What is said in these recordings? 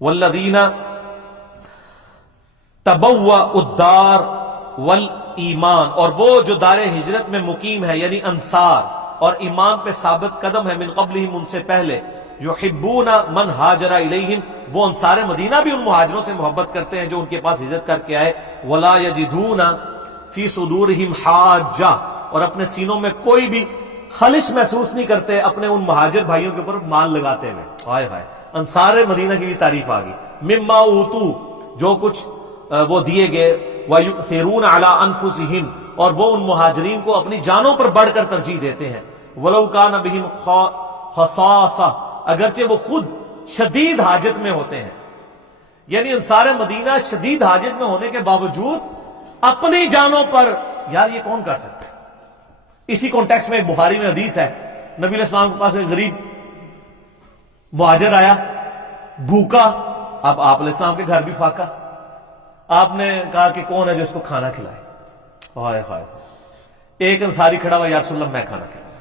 والذین تبوأوا الدار والایمان، اور وہ جو دار ہجرت میں مقیم ہے یعنی انصار اور ایمان پہ ثابت قدم ہے، من قبلہم ان سے پہلے، یحبون من ہاجر الیہم، وہ انصار مدینہ بھی ان مہاجروں سے محبت کرتے ہیں جو ان کے پاس ہجرت کر کے آئے، ولا یجدون فی صدورہم حاجہ، اور اپنے سینوں میں کوئی بھی خلش محسوس نہیں کرتے اپنے ان مہاجر بھائیوں کے اوپر مال لگاتے ہوئے۔ ہائے ہائے، انصار مدینہ کی بھی تعریف آ گئی۔ مما اوتو، جو کچھ وہ دیے گئے، وَيُؤْثِرُونَ عَلَىٰ أَنفُسِهِمْ، اور وہ ان مہاجرین کو اپنی جانوں پر بڑھ کر ترجیح دیتے ہیں، وَلَوْ كَانَ بِهِمْ خَصَاصَةٌ، اگرچہ وہ خود شدید حاجت میں ہوتے ہیں، یعنی انصار مدینہ شدید حاجت میں ہونے کے باوجود اپنی جانوں پر، یار یہ کون کر سکتا ہے؟ اسی کانٹیکس میں ایک بخاری میں حدیث ہے، نبی علیہ السلام کے پاس ایک غریب مہاجر آیا، بھوکا، اب آپ علیہ السلام کے گھر بھی فاقہ، آپ نے کہا کہ کون ہے جو اس کو کھانا کھلائے؟ ہائے ہائے، ایک انصاری کھڑا ہوا، یا رسول اللہ میں کھانا کھلاؤں۔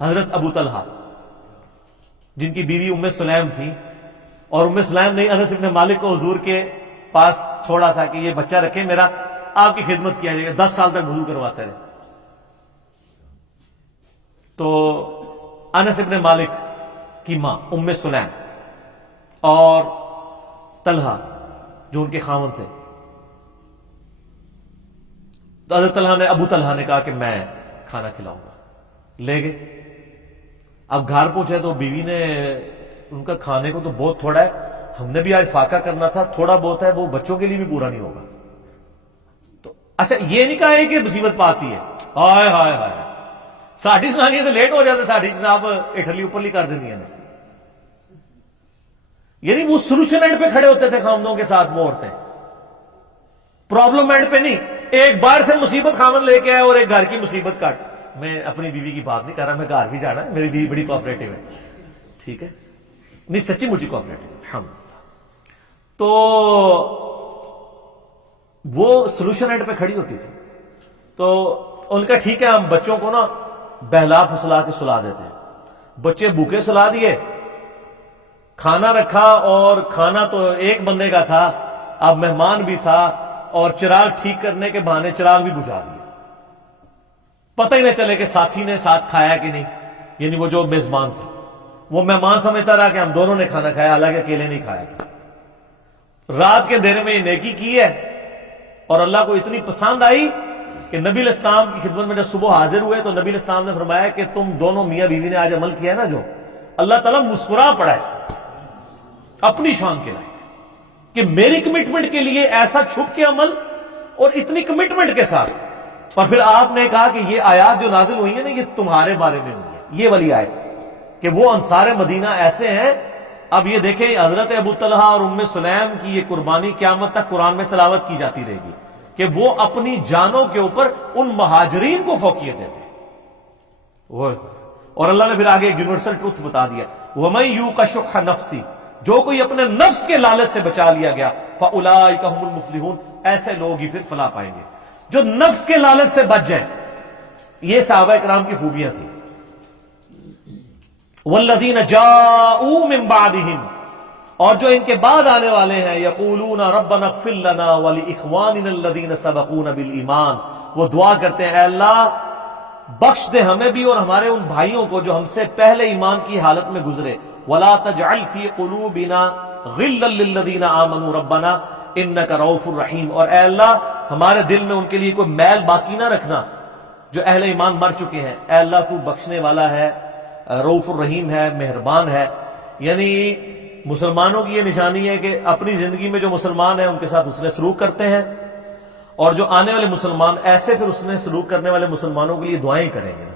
حضرت ابو طلحہ جن کی بیوی ام سلیم تھی، اور ام سلیم نے انس ابن مالک کو حضور کے پاس چھوڑا تھا کہ یہ بچہ رکھے میرا، آپ کی خدمت کیا جائے گا، 10 سال تک وضو کرواتے رہے۔ تو انس ابن مالک کی ماں ام سلیم اور طلحہ جو ان کے خاوند تھے، تو حضرت طلحہ نے، ابو طلحہ نے کہا کہ میں کھانا کھلاؤں گا، لے گئے۔ اب گھر پہنچے تو بیوی نے ان کا کھانے کو تو بہت تھوڑا ہے، ہم نے بھی آج فاقہ کرنا تھا، تھوڑا بہت ہے، وہ بچوں کے لیے بھی پورا نہیں ہوگا۔ تو اچھا یہ نہیں کہا کہ مصیبت پاتی ہے، ہائے ہائے ہائے، ساڑھی سنانی سے لیٹ ہو جاتے، ساڑھی جناب اٹھلی اوپرلی کر دینی ہے۔ یعنی وہ سولوشن اینڈ پہ کھڑے ہوتے تھے خامدوں کے ساتھ، وہ عورتیں پرابلم اینڈ پہ نہیں، ایک بار سے مصیبت خامد لے کے آئے اور ایک گھر کی مصیبت کاٹ۔ میں اپنی بیوی کی بات نہیں کر رہا، میں گھر بھی جانا ہے، میری بیوی بڑی کوآپریٹو ہے، ٹھیک ہے، نہیں سچی مجھے کوآپریٹو ہے الحمدللہ۔ تو وہ سولوشن اینڈ پہ کھڑی ہوتی تھی، تو ان کا ٹھیک ہے ہم بچوں کو نا بہلا پھسلا کے سلا دیتے ہیں، بچے بھوکے سلا دیے، کھانا رکھا، اور کھانا تو ایک بندے کا تھا، اب مہمان بھی تھا، اور چراغ ٹھیک کرنے کے بہانے چراغ بھی بجھا دیا، پتہ ہی نہ چلے کہ ساتھی نے ساتھ کھایا کہ نہیں، یعنی وہ جو میزبان تھے، وہ مہمان سمجھتا رہا کہ ہم دونوں نے کھانا کھایا، حالانکہ اکیلے نہیں کھایا تھا۔ رات کے اندھیرے میں یہ نیکی کی ہے، اور اللہ کو اتنی پسند آئی کہ نبی علیہ السلام کی خدمت میں جب صبح حاضر ہوئے تو نبی علیہ السلام نے فرمایا کہ تم دونوں میاں بیوی نے آج عمل کیا ہے نا، جو اللہ تعالیٰ مسکرا پڑا اس کو اپنی شان کے لائق، کہ میری کمٹمنٹ کے لیے ایسا چھپ کے عمل اور اتنی کمٹمنٹ کے ساتھ۔ اور پھر آپ نے کہا کہ یہ آیات جو نازل ہوئی ہیں نا، یہ تمہارے بارے میں ہوئی ہے، یہ والی آیت کہ وہ انصار مدینہ ایسے ہیں۔ اب یہ دیکھیں حضرت ابو طلحہ اور ام سلیم کی یہ قربانی قیامت تک قرآن میں تلاوت کی جاتی رہے گی کہ وہ اپنی جانوں کے اوپر ان مہاجرین کو فوقیت دیتے ہیں۔ اور اللہ نے پھر آگے ایک یونیورسل ٹروتھ بتا دیا، وَمَن يُوقَ شُحَّ نَفْسِهِ، جو کوئی اپنے نفس کے لالچ سے بچا لیا گیا، فَأُولَٰئِكَ هُمُ الْمُفْلِحُونَ، ایسے لوگ ہی پھر فلاح پائیں گے جو نفس کے لالچ سے بچ جائیں۔ یہ صحابہ کرام کی خوبیاں تھیں۔ وَالَّذِينَ جَاءُوا مِن بَعْدِهِمْ، اور جو ان کے بعد آنے والے ہیں، يَقُولُونَ رَبَّنَا اغْفِرْ لَنَا وَلِإِخْوَانِنَا الَّذِينَ سَبَقُونَا بِالْإِيمَانِ، وہ دعا کرتے ہیں اے اللہ بخش دے ہمیں بھی اور ہمارے ان بھائیوں کو جو ہم سے پہلے ایمان کی حالت میں گزرے، وَلَا تَجْعَلْ فِي قُلُوبِنَا غِلًّا لِّلَّذِينَ آمَنُوا رَبَّنَا إِنَّكَ رَءُوفٌ رَحِيمٌ، اور اے اللہ ہمارے دل میں ان کے لیے کوئی میل باقی نہ رکھنا جو اہل ایمان مر چکے ہیں، اے اللہ تو بخشنے والا ہے، رؤوف الرحیم ہے، مہربان ہے۔ یعنی مسلمانوں کی یہ نشانی ہے کہ اپنی زندگی میں جو مسلمان ہیں ان کے ساتھ حسن سلوک کرتے ہیں، اور جو آنے والے مسلمان ایسے پھر حسن سلوک کرنے والے مسلمانوں کے لیے دعائیں کریں گے نا۔